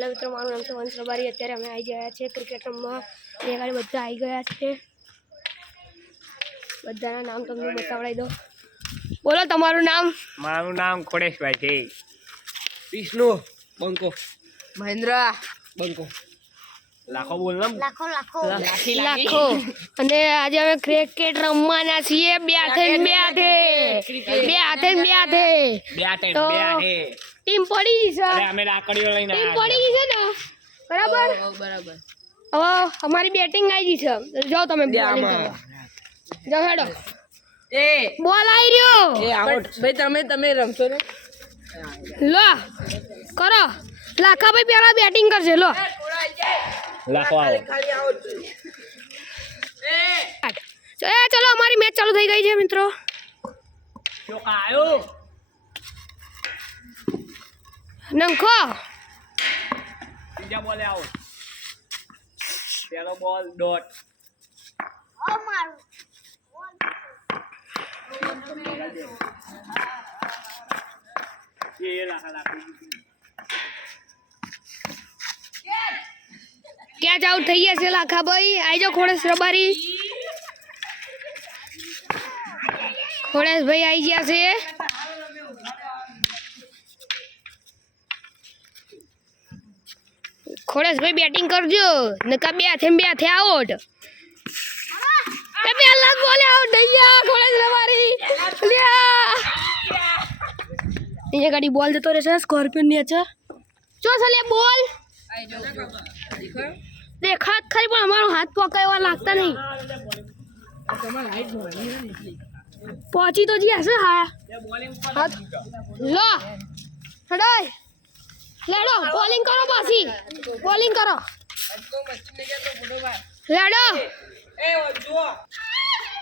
Hello मित्रों, मारू नाम છે વંશ રબારી। અત્યારે અમે આવી ગયા છે ક્રિકેટ રમવા। એ ગાડી બધા આવી ગયા છે। બધાના નામ તમને બતાવડાવી દો। બોલો તમારું નામ। મારું નામ ખોડેશભાઈ છે। વિષ્ણુ બંકો, મહેન્દ્ર બંકો, લાખો બોલના લાખો લાખો લાખો। અને આજે અમે ક્રિકેટ રમવાના છીએ। બે હાથે તો ટીમ પડી છે। અમે લાકડીઓ લઈને ટીમ પડી છે ને, બરાબર બરાબર। હવે અમારી બેટિંગ આવી ગઈ છે। જાઓ તમે બોલિંગ કરો। જાઓ હેડો। એ બોલ આવી રહ્યો। એ આઉટ ભાઈ, તમે રમશો ને? લો કરો। લાખાભાઈ પેલા બેટિંગ કરશે। લો લાખો આવો ચલો અમારી મેચ ચાલુ થઈ ગઈ છે મિત્રો। ચોકા આયો નંખો બીજા બોલે આવો। પેલો બોલ ડોટ એ લાખા લાખો ક્યાં આઉટ થઈ ગયા છે લાખાભાઈ। આવી જાઓ ખોડેશ રબારી। ખોડેશભાઈ આવી ગયા છે। ખોડેશભાઈ બેટિંગ કરજો, નકા બે હાથે આઉટ। પેલા બોલે આઉટ થઈ ગયા ખોડેશ રબારી। અહીંયા ગાડી બોલ જતો રહેશે સ્કોર્પિયન નીચે। ચો સલે બોલ દેખાત ખરી, પણ અમારો હાથ પકડવા લાગતા નહીં। પહોંચી તો જી હશે। હા હાથ લો હડાય લેડો, બોલિંગ કરો પાછી, બોલિંગ કરો લેડો।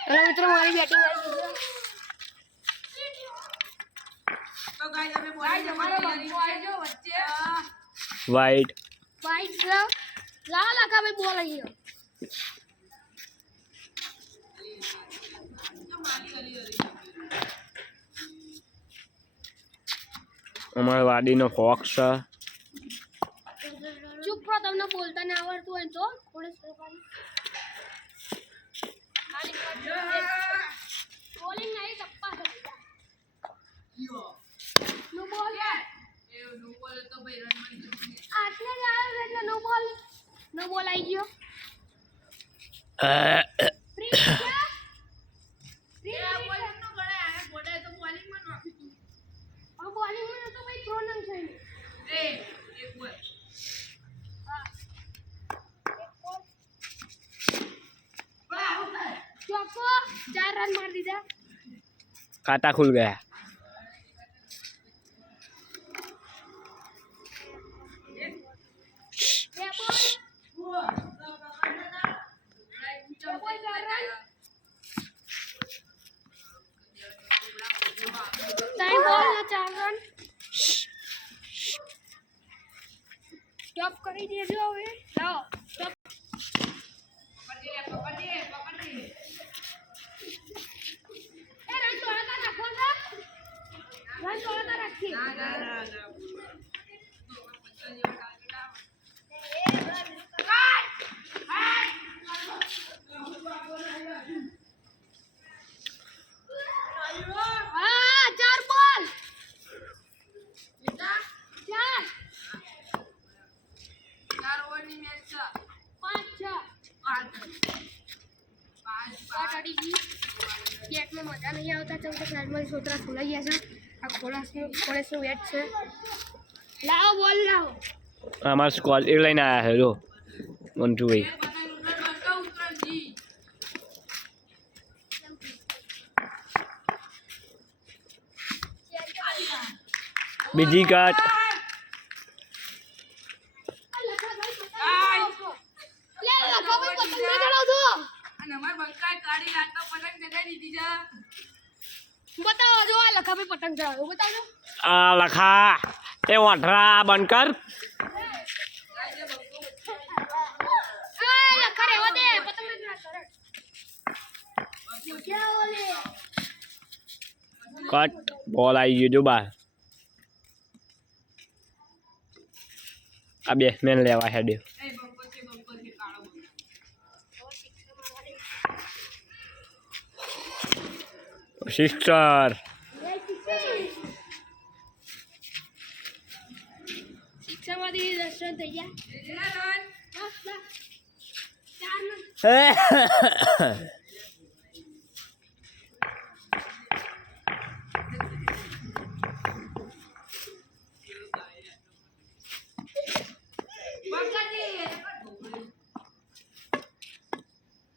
હેલો મિત્રો, મારી બેટિંગ આવી ગઈ છે। વાઈટ વાઈટ લાવો લાખાભાઈ બોલ આવી ગયો। અમારા વાડીનો ફોક્સ છે। ચૂપ રહો, તમને બોલતા ના આવડતું હોય તો થોડે બોલિંગ નહીં ટપ્પા નો બોલ તો ભાઈ રન આટલે જ આવ્યો એટલે નો બોલ આવી ગયો। ફ્રી બોલ નો ગળે આને બોલે તો બોલિંગ માં નાખી તું। આ બોલિંગ માં તો ભાઈ થ્રો નંગ છે એ એક બોલ। હા એક બોલ ચોકો 4 રન मार દીધા। काटा खुल गया। સ્ટોપ કરી દેજો હવે। લાવો સ્ટોપ પકડ દે। એ રન તોડતા રાખો છો, રન તોડતા રાખી ના બેટ में मजा नहीं आता। चल तो साइड में सोतरा खुला गया છે। આ ખોડેશનું બેટ છે। લાવો બોલ લાવો। અમાર સ્કોર એ લઈને આયા છે જો મંટુભાઈ। બીજી કાટ बताओ जो आ लखा पे पतंग चढ़ाओ बताओ जो આ લખા એ વાંઢરા બંધ કર। ए लखा रेवा दे पतंग नहीं चढ़ा क्या बोले। કટ બોલ આવી ગયો જો બહાર। આ બેટ્સમેન લેવા હેડ્યો સિક્સર શિક્ષામાંથી 10 રન થઈ ગયા. 4 રન.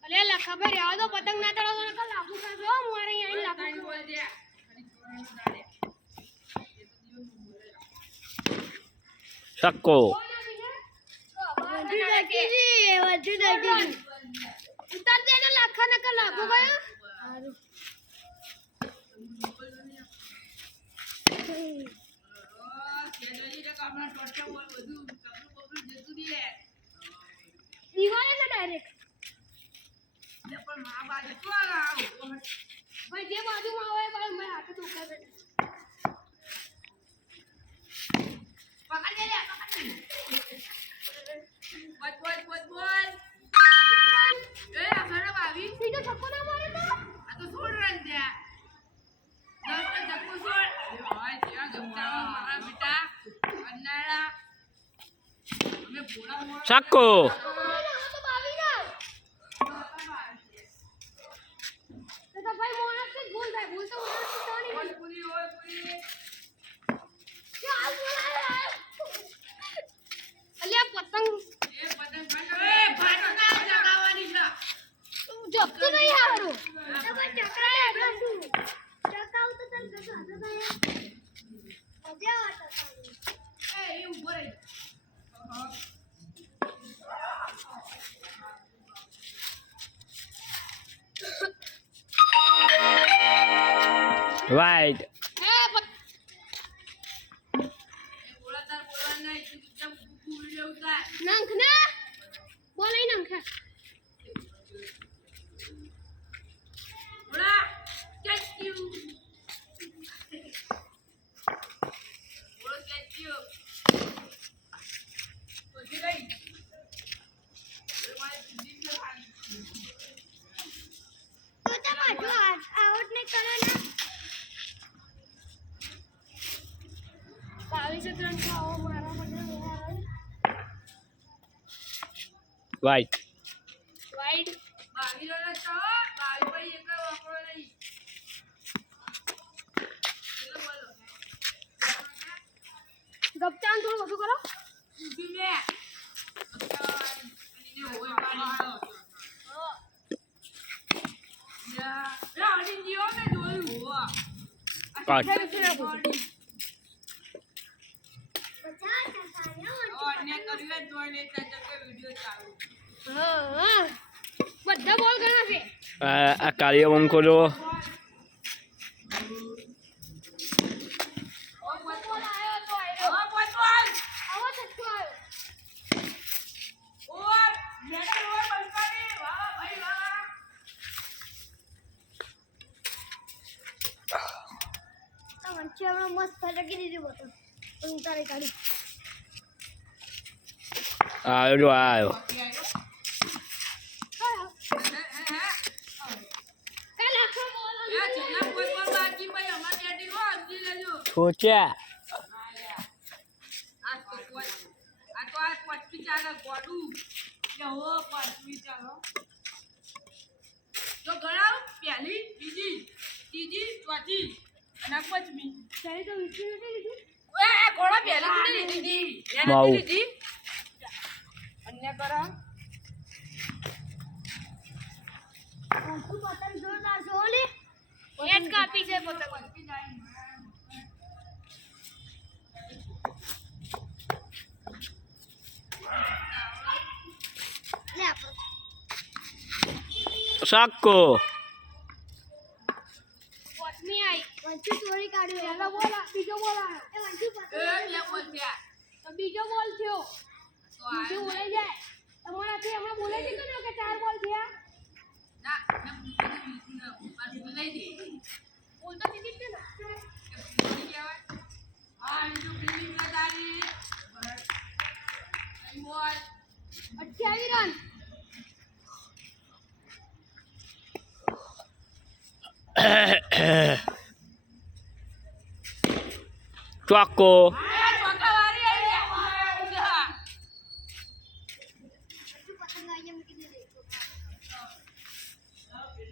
અલે લખાભાઈ રહેવા દો, પતંગ ના ચડાવો તો લાગુ કરજો. મારે અહીંયા લાગુ છક્કો ઉતાર દે ને લાખા ને કલ લાગુ ગયો. દીવાલે ને ડાયરેક્ટ ભાઈ જે બાજુમાં આવે ભાઈ મેં હાથે ટોકા દે. પકડ લે બોલ એ અમારા ભાભી સીધો છક્કો ના મારે તો આ તો 16 રન થયા. 10 રન છક્કો છોડ ભાઈ ત્યાં ગમતાવા મારા બેટા અન્નાળા અમે ભોળા મોળા છક્કો તો બાવી ના તો ભાઈ મોણસ થી ભૂલ થાય. ભૂલ તો મોણસ થી તો નહીં. પૂરી હોય પૂરી ચાલ બોલાય અલ્યા પતંગ એ પતંગ ભાગના જગાવવાની છે. જગતો નહીં હારું તો ભાઈ ચકરા લે શું ચકાવ તો તને કસો હતો તો મજા આવતા એ ઉભો રહી. વાઈડ નંખ ને બોલાઈ નંખ ઓલા કેચ યુ ઓલા કેચ યુ ઓજી ગઈ તો તમારો આઉટ ને કરો ને 22 રન ખાઓ મારા મને વાઈડ વાઈડ 22 રન છો 22 ભાઈ એક વાપરો નહીં. ચલો બોલો ગપચાન થોડું વધુ કરો. ઊભી લે અને હોય પાણી યા આડી જીઓ મે જોયું હોવા કાટ બધા બોલ ઘણા છે. આ કાર્ય બંકો જો બોલ આયો તો આયો બોલ આવો છક્કો આયો ઓર મેડર ઓર બંકાની વાહ ભાઈ વાહ. આ વંચે હમણાં મસ્ત ફટકી દીધી બોલ ઉતારે કાઢી આવ્યો જો આવ્યો છોચ્યા પહેલી બીજી ત્રીજી ચોથી અને પાંચમી ત્યારે તો વિસરી નથી લીધું. ઘોડા પહેલી લીધી વાવ અન્ય કરો પતંગ જોરદાર છો લે એક કાપી છે પતંગ લે છક્કો પોટમી આઈ વંચી ચોરી કાઢ્યો એનો બોલ બીજો બોલ આવ્યો એ વંચી પતંગ બોલ થયા તો બીજો બોલ થયો તો બીજો બોલે જાય તમારાથી હમણાં બોલે છે કે 4 બોલ થયા ના લઈ દે બોલ તો દીધી છે ને હા એ જો ફિલ્ડિંગ ના તારી બોલ 28 રન. ચોક્કો ચોકા વારી આવી ગયા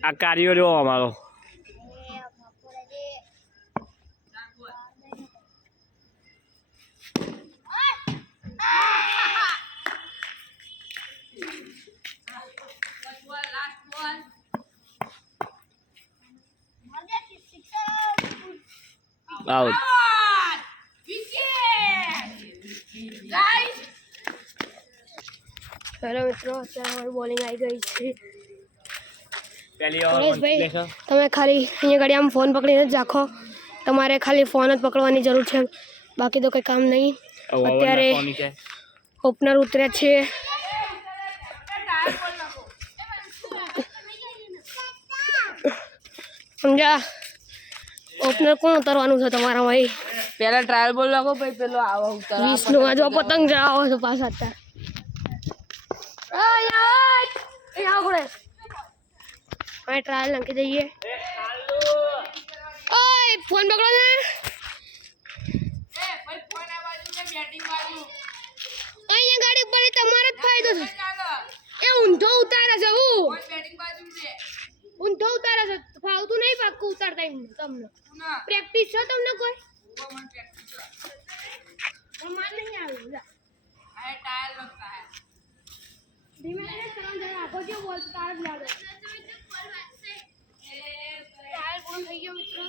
આ કાર્યો રહ્યો અમારો બોલ લાસ્ટ બોલ આઉટ હેલો મિત્રો, અત્યારે અમારી બોલિંગ આવી ગઈ છે. પહેલી પરેશભાઈ, તમે ખાલી અહીંયા ઘડી આમ ફોન પકડીને જ રાખો. તમારે ખાલી ફોન જ પકડવાની જરૂર છે, બાકી તો કંઈ કામ નહીં. અત્યારે ઓપનર ઉતર્યા છે. સમજા? ઓપનર કોણ ઉતરવાનું છે તમારા ભાઈ? પેલા ટ્રાયલ બોલ નાખો પછી પેલો આવો ઉતાર 20 નું. આ જો પતંગ જાઓ છો પાછા અત્યારે. હવે ટ્રાયલ નાખી દઈએ. ઓય ફોન પકડો ને. ભાઈ ફોન આ બાજુ ને બેટિંગ બાજુ અહીંયા ગાડી ઉપર તમારો જ ફાયદો છે. ચાલો એ ઊંધો ઉતારે છે. હું ફોન બેટિંગ બાજુ છે ઊંધો ઉતારે છે. ફાવતું નહીં પાક્કું ઉતારતા એમ તમને. પુના પ્રેક્ટિસ છે તમને કોઈ? वो मन प्रैक्टिस પણ માર નહીં આવ્યું. જા. है टायर लगता है ધીમે ધીમે ચલાવ જરા આગો જે બોલ તાર જ લાગે. ટાયર કોણ થઈ ગયો મિત્રો?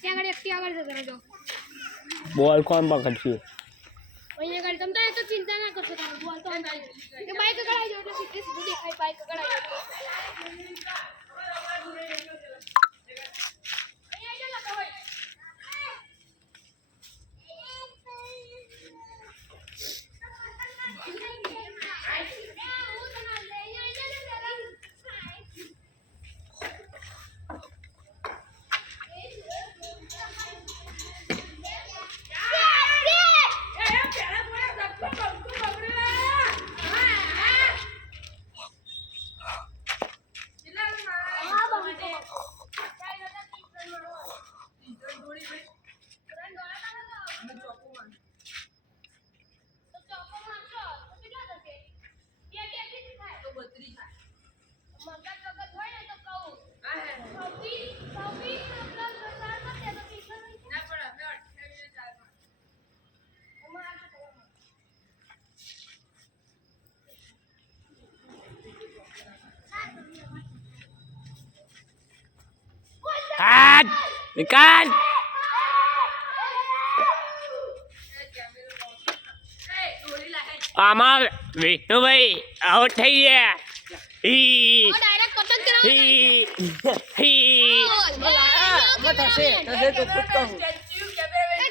ત્યાં આગળ એકટી આગળ જતો રહેજો. બોલ કોણ પકડશે અહીંયા આગળ તમે તો ચિંતા ના કરશો. તમે બોલ તો અંદર કે બાઈક કડાઈ જો એટલે સીધે સીધું દેખાય. બાઈક કડાઈ જો અહીંયા ચાલો તો ભાઈ. કાટ નિકાલ અમાર વિષ્ણુભાઈ આઉટ થઈ ગયા હી ડાયરેક્ટ પતંગ ચલાવવા હી હી થશે થશે તો કૂદકા હું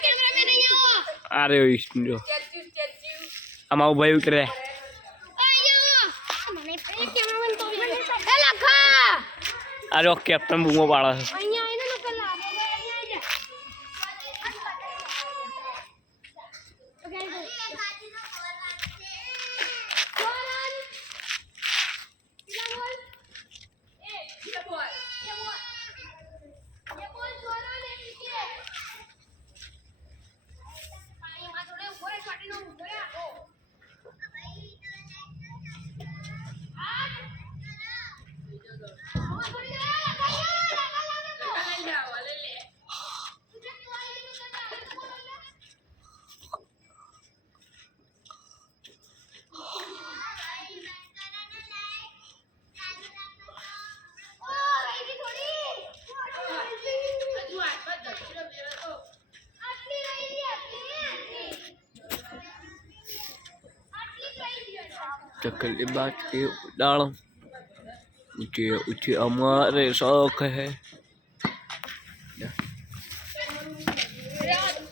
કેમેરામેન અહીંયા આવો. અરે વિષ્ણુ અમારું ભાઈ ઉતરે અહીંયા મને કેમેરામેન તો એ લખા અરે કેપ્ટન બૂમો પાડે છે અહીંયા આવીને નો પેલા અહીંયા આવી જા. चकली बात के डालो ऊंचे ऊंचे हमारे शौक है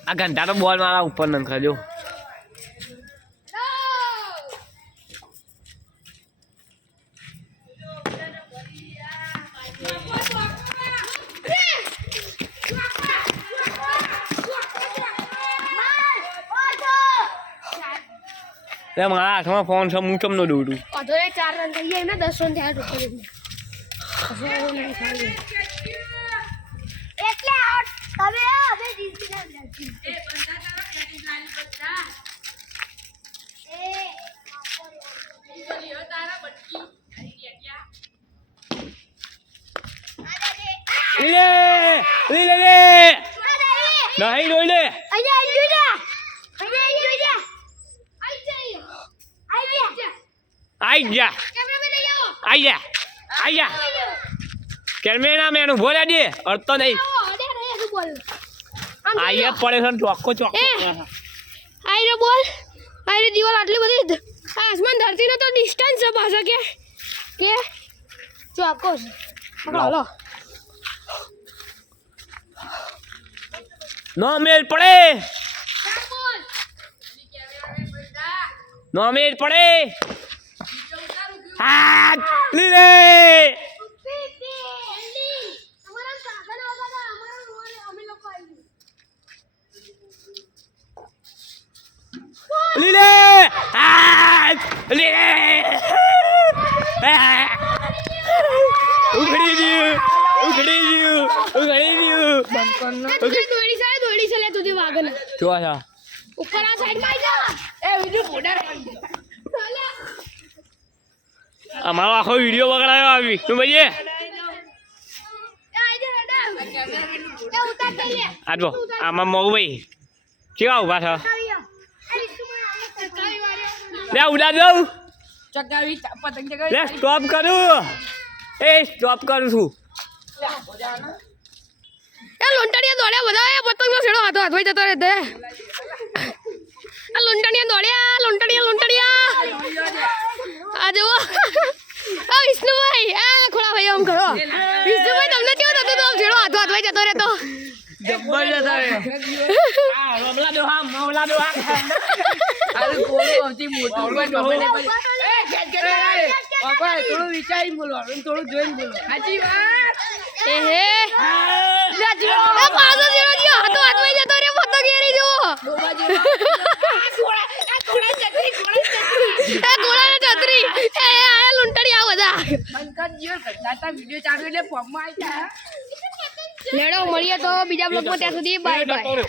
आ घंटा तो बॉल मारा ऊपर नंखा जो તે મારા હાથમાં ફોન છે હું કેમ નો દોડું અધો 4 રન થઈ ગયા ને 10 રન થયા ટોટલ એટલે આઉટ હવે જીતી ના એ બંધા તારા પેટી લાલી બધા એ લ્યો તારા બટકી અરે ગયા લે નહીં દોડે આઈ જા કેમેરા મેન ઉભો રહે દે અડતો નહીં આઈએ પડે છે ચોખ્ખો આઈ રે બોલ આઈ રે દીવાલ આટલી બધી આસમાન ધરતી નો તો ડિસ્ટન્સ છે પાછો કે ચોક્કો છે હાલો નો મેલ પડે નો મેલ પડે હા લીલે લીલે હા લીલે ઉઘડી ગયું દોડી છે લે તુધી વાગન જો આ ઉપર આ સાઈડ માં જા એ વિડિયો ફોડર અમારો આખો વિડિયો બગડાયો આવી તું ભાઈ આજો આમાં મોગ ભાઈ કેવા ઉભા છો લે ઉડા દઉં ચગાવી પતંગ લે ચગાવી સ્ટોપ કરું એ સ્ટોપ કરું છું એ લોંટાડિયા દોડ્યા બધા એ પતંગનો છેડો હાથો હાથ જતો રહે તે આ લોંટાડિયા દોડ્યા આ જુઓ આ વિષ્ણુભાઈ આ ખોળા ભાઈ આમ કરો વિષ્ણુભાઈ તમને કેવું થતું તો આમ છેડો હાથો હાથ જતો રહે તો જબરજસ્ત આવે આ મમલા દો આ કોલો આવતી મોટું કોઈ ગમે ને બાપા થોડું વિચારી બોલવાનું થોડું જોઈને બોલો સાચી વાત એ હે આ પાછો છેડો જે હાથો હાથ જતો રહે પતંગ એરી જુઓ એ ગોળા ને છત્રી એ આ લોંટાડિયા બધા બંધ જીઓ દાતા વિડિયો ચાલુ એટલે ફોર્મમાં આવી જાય લેડો મળીએ તો બીજા બ્લોગમાં ત્યાં સુધી બાય બાય